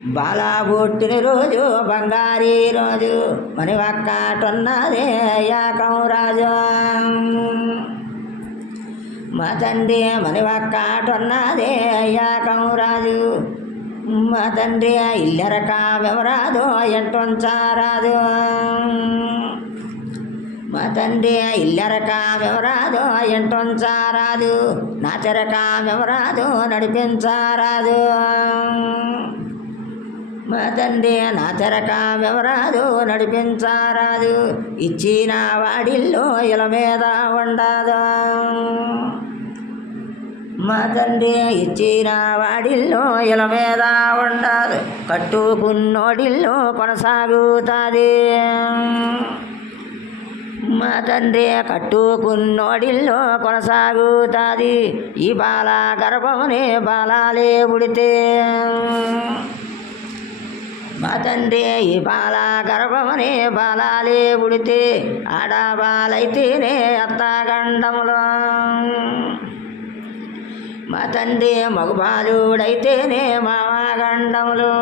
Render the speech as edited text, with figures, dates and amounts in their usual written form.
బాలా పుట్టిన రోజు బంగారీ రోజు మణివక్కటున్నదే యాకం రాజు మా తండ్రి మణివక్కటున్నదే యాకం రాజు మా తండ్రి ఇల్లరక వెవరాదు ఎంటుంచారాదు మా తండ్రి ఇల్లరక వెవరాదు ఎంటుంచారాదు నా చెరక వెవరాదు నడిపించారాదు మా తండ్రి నా చెరక వెవరాదు నడిపించారాదు ఇచ్చిన వాడిల్లో ఇల మీద ఉండదు మా తండ్రి ఇచ్చిన వాడిల్లో ఇల మీద ఉండదు కట్టుకున్నోడిల్లో కొనసాగుతుంది మా తండ్రి కట్టుకున్నోడిల్లో కొనసాగుతుంది ఈ బాల గర్భమునే బాలాలే ఉడితే మా తండ్రి ఈ బాల గర్భమునే బాలాలే ఉడితే ఆడబాలైతేనే అత్తగండములో మా తండ్రి మగబాలుడైతేనే మామగండములు